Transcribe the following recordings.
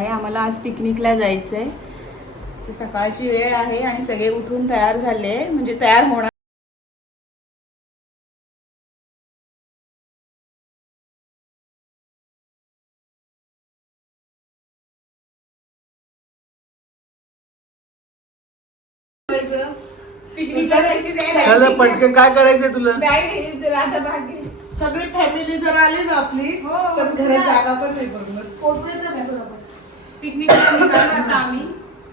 आहे. आम्हाला आज पिकनिकला जायचं आहे सकाळची वेळ आहे आणि सगळे उठून तयार झाले. म्हणजे तयार होणार पिकनिकला जायची चला पटकन काय करायचंय तुला? बॅग. सगळी फॅमिली जर आली ना आपली हो. तर घरात जागा पण नाही बरोबर. आता आम्ही.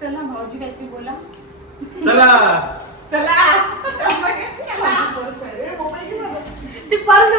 चला भाऊजी काहीतरी बोला. चला. चला. ती पर्स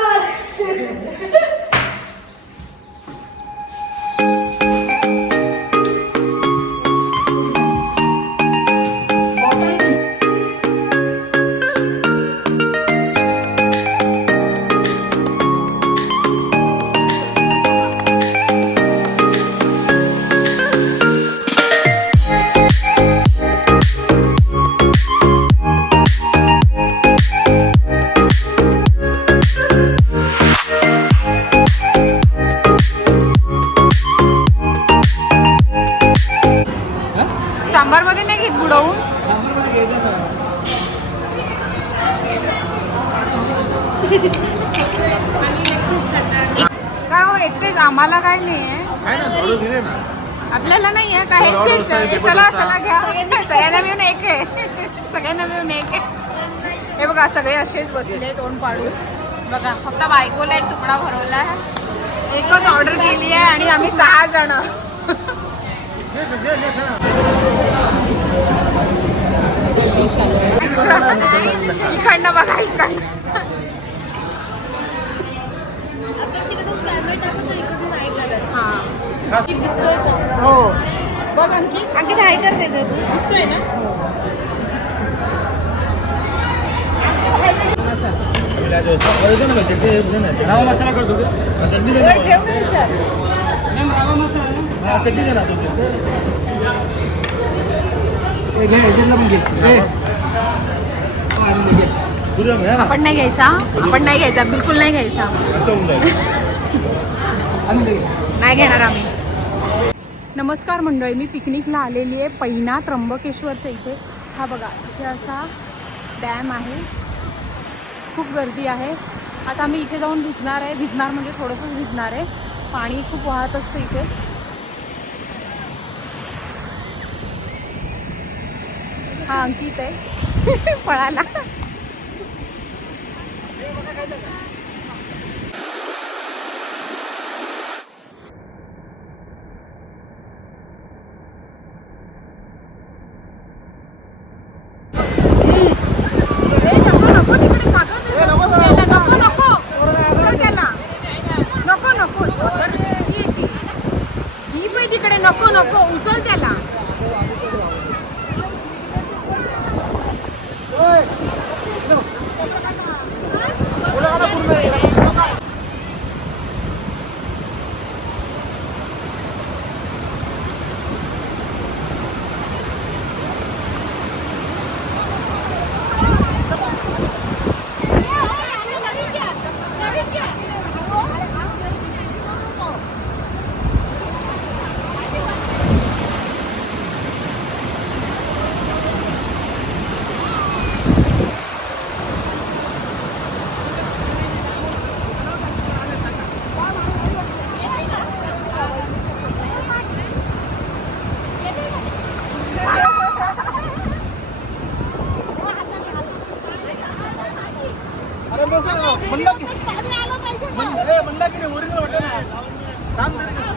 हे बघा सगळे असेच बसले तोंड पाडून. बघा फक्त बायकोला एक तुकडा भरवला आहे. एकच ऑर्डर केली आहे आणि आम्ही सहा जण. इकडनं बघा इकडनं. हा. हो. बघ आणखी आणखी काय करते ते तू दिसतोय ना? आपण नाही घ्यायचा. आपण नाही घ्यायचा. बिलकुल नाही घ्यायचा. नाही घेणार आम्ही. नमस्कार मंडळी मी पिकनिकला आलेली आहे पैना त्र्यंबकेश्वरच्या इथे. हा बघा इथे असा डॅम आहे. खूप गर्दी आहे. आता आम्ही इथे जाऊन भिजणार आहे. भिजणार म्हणजे थोडंसंच भिजणार आहे. पाणी खूप वाहत असतं इथे. हा अंकित आहे. पळाला ए, नको, नको, तिकडे जागा दे. त्याला नको, नको. उचल त्याला. नको, नको. ही पण तिकडे नको नको उचल त्याला अरे बस ना. म्हणलं की- म्हण- ए, म्हणलं की नाही, original वाटलं ना. काम तरी कर.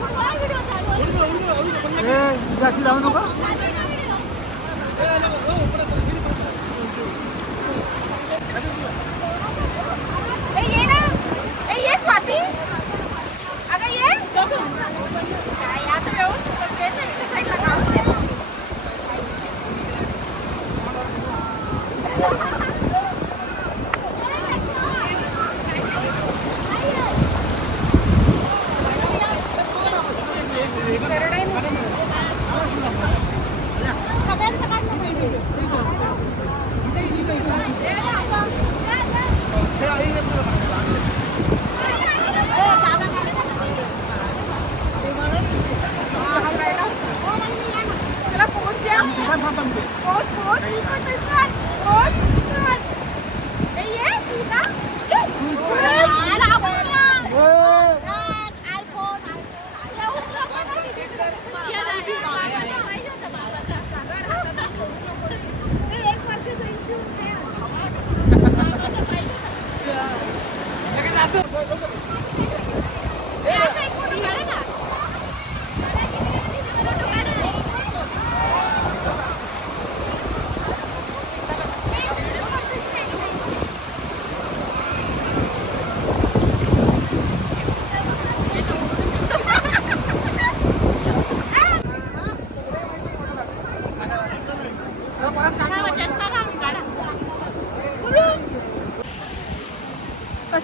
Original, original, original, म्हणलं की- ए, जास्ती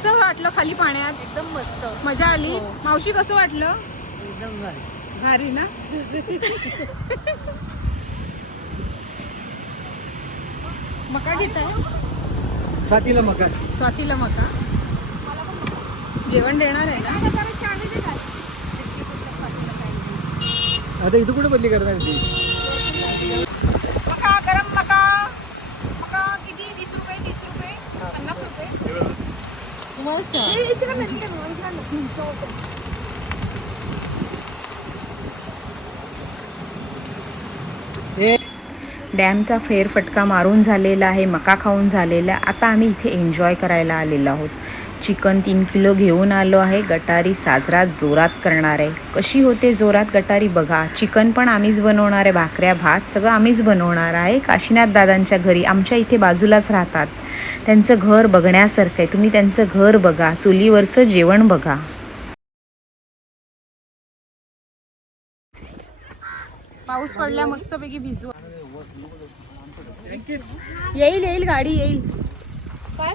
पाण्यात? एकदम मस्त. मजा आली? हो. मावशी कसं वाटलं? एकदम भारी. भारी ना? मका घेताय? साथीला मका. स्वातीला मका. जेवण देणार आहे ना? आता इथं कुठे बदली करणार ती मका गरम मका मका किती वीस रुपये तीस रुपये पन्नास रुपये डॅमचा फेरफटका मारून झालेला आहे मका खाऊन झालेला आहे. आता आम्ही इथे एन्जॉय करायला आलेलो आहोत चिकन तीन किलो घेऊन आलो आहे. गटारी साजरा जोरात करणार आहे. कशी होते जोरात गटारी बघा. चिकन पण आम्हीच बनवणार आहे. भाकऱ्या भात सगळं आम्हीच बनवणार आहे. काशीनाथ दादांच्या घरी आमच्या इथे बाजूलाच राहतात. त्यांचं घर बघण्यासारखं आहे. तुम्ही त्यांचं घर बघा. चुलीवरचं जेवण बघा. पाऊस पडल्या मस्तपैकी भिजू येईल येईल गाडी येईल. काय?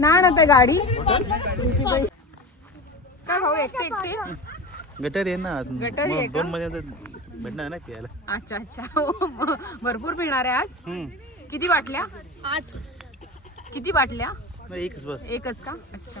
ना आहे गाडी. काय भाऊ एकटे एकटे? गटर आहे ना गटारी आहे? दोन मध्ये भेटणार ना प्यायला अच्छा अच्छा. हो, भरपूर पिणार आहे आज. किती बाटल्या आठ. किती बाटल्या? एकच बस. एकच का? अच्छा.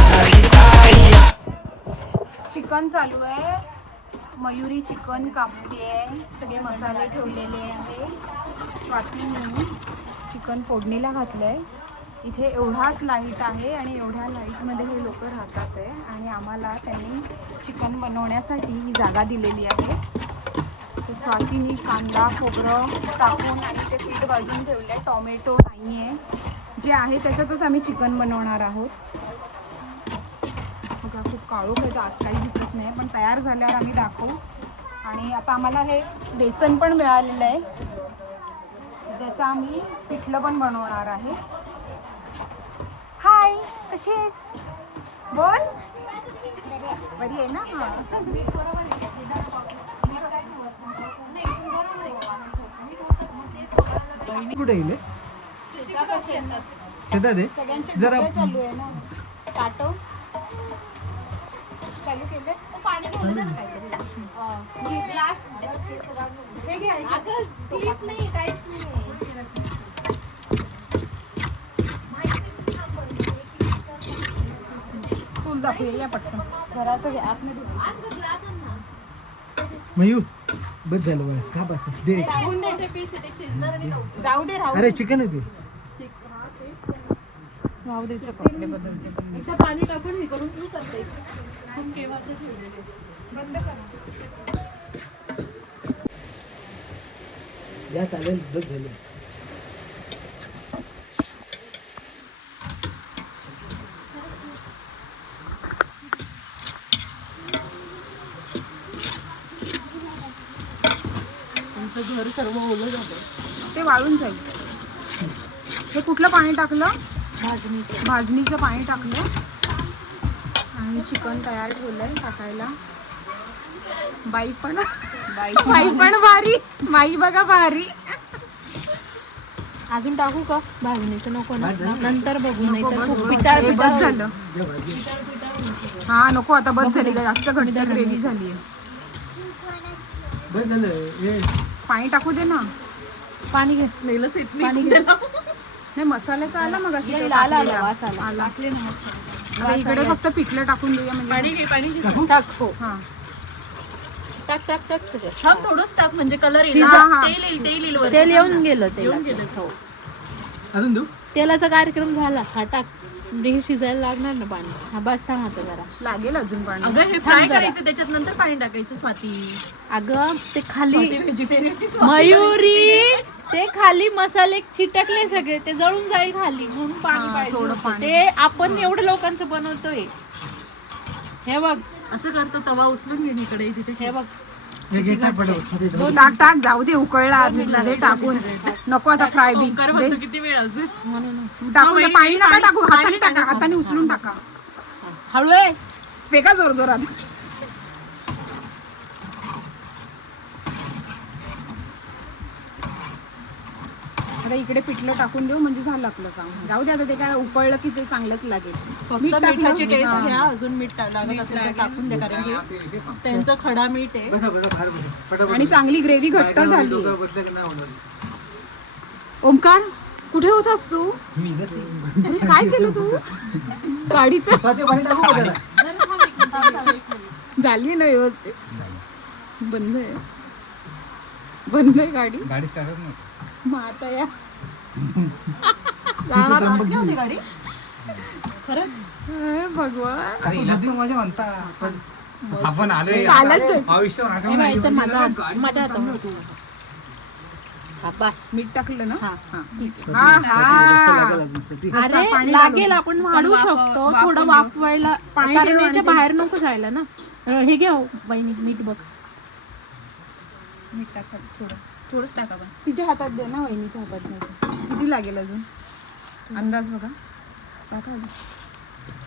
चिकन चालू आहे. मयुरी चिकन कापली आहे. सगळे मसाले ठेवलेले आहे. स्वातीने चिकन फोडणीला घातलं आहे इथे एवढाच लाइट आहे आणि एवढ्या लाईटमध्ये हे लोक राहतात आहे. आणि आम्हाला त्यांनी चिकन बनवण्यासाठी ही जागा दिलेली आहे. तर स्वातीने कांदा खोबरं टाकून आणि ते पीठ भाजून ठेवलं आहे टॉमॅटो नाही आहे जे आहे त्याच्यातच आम्ही चिकन बनवणार आहोत. बघा खूप काळोख आहे तर आत काही दिसत नाही पण तयार झाल्यावर आम्ही दाखवू. आणि आता आम्हाला हे बेसन पण मिळालेलं आहे. त्याचं आम्ही पिठलं पण बनवणार आहे. हाय कशी आहेस? बोल. बरी आहे ना? हां. कुठे गेले? शेतात आहे? सगळ्यांचे जरा- चालू आहे ना. पाठव. चालू केले पाणी घे ग्लास हे घे आई. चूल बाजू दाखवूया या पटकन. घराचं घ्या आतमध्ये मयू बस झालं का बस दे. जाऊ. दे राहू अरे चिकन होते राहू द्यायचं कपडे बदलते एकदा पाणी टाकून हे करून ठेवू करते. खूप केव्हाचे ठेवलेले बंद करा. या चालेल बस झालं. तुमचं घर सर्व ओलं झालं. ते वाळून जाईल. हे कुठलं पाणी टाकलं? भाजणीचं. भाजणीचं पाणी टाकलं आणि चिकन तयार ठेवलंय टाकायला. बाई पण बाई पण भारी. बाई बघा भारी. अजून टाकू का? भाजणीचं नको ना. नंतर बघू नाही तर. पिटाळ हे पिटाळ. झालं. हा नको आता बस झाली. का जास्त घट्ट ग्रेव्ही झाली. बस झालं. ए पाणी टाकू दे ना. पाणी घे. स्मेलच येत पाणी घे. नाही मसाल्याचा आला मग अशी आला आला वास आला. इकडे फक्त पिठलं टाकून देऊया म्हणजे. पाणी टाक? हो. हा. टाक टाक टाक सगळं. हा थोडंच टाक म्हणजे कलर येईल. शिजा, हा. तेल येईल तेल येईल वरती. तेल येऊन गेलं. हो. अजून देऊ? तेलाचा कार्यक्रम झाला. हा टाक. म्हणजे हे शिजायला लागणार ना पाणी? हा बस थांब आता जरा. लागेल अजून पाणी. अगं हे फ्राय करायचं त्याच्यात नंतर पाणी टाकायचं स्वाती. अगं ते खाली व्हेजिटेरियन मयुरी ते खाली मसाले चिटकले सगळे ते जळून जाईल खाली म्हणून पाणी पाहिजे थोडं होतं. पाणी. ते आपण एवढं लोकांचं बनवतोय. हे बघ. असं करतो तवा उचलून घेईन इकडे तिथे हे बघ. मध्ये. टाक टाक जाऊ दे उकळला दे टाकून. नको आता फ्राय बी ओंकार म्हणतो किती वेळ असेल दे पाणी नका टाकू हाताने टाका हाताने उचलून टाका. हळू आहे फेका जोर जोरात. आता इकडे पिठलं टाकून देऊ म्हणजे झालं आपलं काम. जाऊ दे आता ते काय उकळलं की ते चांगलंच लागेल. फक्त मीठ टाकलं? मिठाची टेस्ट हा. घ्या अजून मीठ टा- लागत असेल तर टाकून द्या कारण की त्यांचं खडा मीठ आहे. बसा बसा बाहेर बसा. पटापट आणि चांगली ग्रेव्ही घट्ट बायका झाली. दोघं बसले की नाही होणार. ओमकार कुठे होतास तू? अरे काय केलं तू? गाडीचं? स्वाती पाणी टाकू का त्याला? झाली ना व्यवस्थित. बंद आहे. बंद आहे गाडी? गाडी चालत नाही मग आता या होती गाडी. खरंच. हे भगवान. अरे जास्त मजा म्हणता. पण आपण आलोय. चालत आहे. आयुष्य बाई, तर माझा हात- माझ्या हातावर हा बस. मीठ टाकलं ना? हा. हा. ठीक. आहे हा हा. अरे पाणी लागेल आपण वाढवू शकतो. थोडं वाफवायला पाणी कारण ठेव आणि याच्या ते- बाहेर नको जायला ना. अं, हे घ्या हो, बहिणी मीठ बघ. मीठ टाक थोडं. थोडंच टाका पण. तिच्या हातात दे ना वहिनीच्या हातात दे किती लागेल अजून? अंदाज बघा. टाका अजून.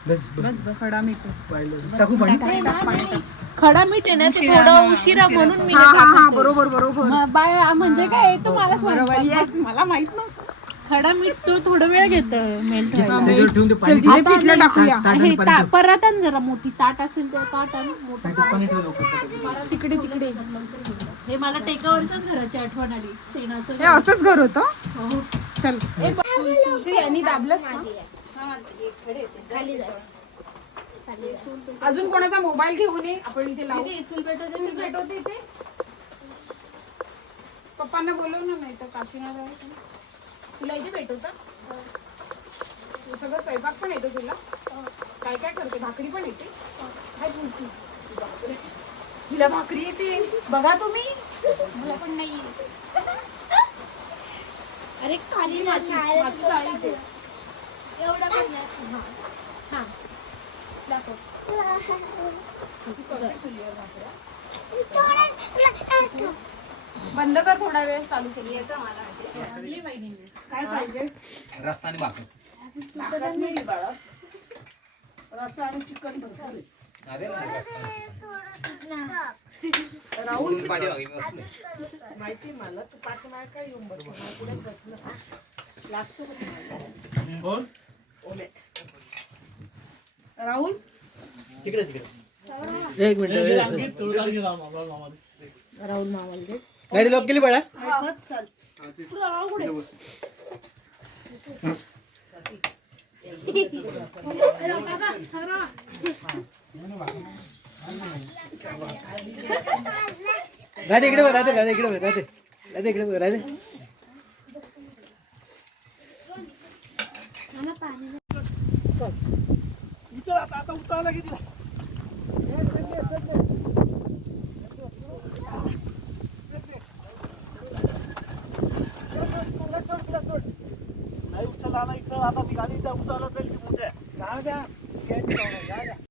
बस बस. बस खडा मीठ. टाकू पाणी. खडा मीठ आहे ना ते थोडं उशिरा म्हणून मी हा हा हा. बरोबर बरोबर. बाय म्हणजे काय तो मला बरोबर. मला माहीत नव्हतं. खडा मीठ तो थोडा वेळ घेत मेल्ट व्हायला. हे. परत आण जरा मोठी ताट असेल तर ताट आण मोठं तिकडे तिकडे. हे मला टेकावरच्याच घराची आठवण आली. शेणाचं हे असंच घर होतं? हो. चल. यांनी दाबलंस का? अजून कोणाचा मोबाईल घेऊन ये? आपण इथे लावू. चूल पेटवते इथे. पप्पांना बोलव ना नाही तर काशीनाथ आहे का? तुला इथे पेटवता? तू सगळं स्वयंपाक पण येतो तुला? काय काय करते? भाकरी पण येते? काय बोलते? बापरे. हिला भाकरी येते. बघा तुम्ही. मला पण नाही अरे खाली माझी माझी जाळी. एवढं पण नाही. हा. दाखव. बंद कर थोडा वेळ चालू केली येतं मला काय पाहिजे? रस्ता आणि भाकर. ताकद मिळली बाळा. रस्सा आणि चिकन भरपूर अरे पाठी. माहिती मला तू काय येऊन पुढे बसलं लागतो. राहुल? तिकडे तिकडे. एक मिनिट राहुल मामाला. गाडी लॉक केली बाळा. राहते इकडे राधे राहते इकडे राधे. राधे इकडे राधे. आता उतरायला किती नाही उचलला इकडं आता निघाली त्या उचलला जाईल की मोठ्या जा द्या.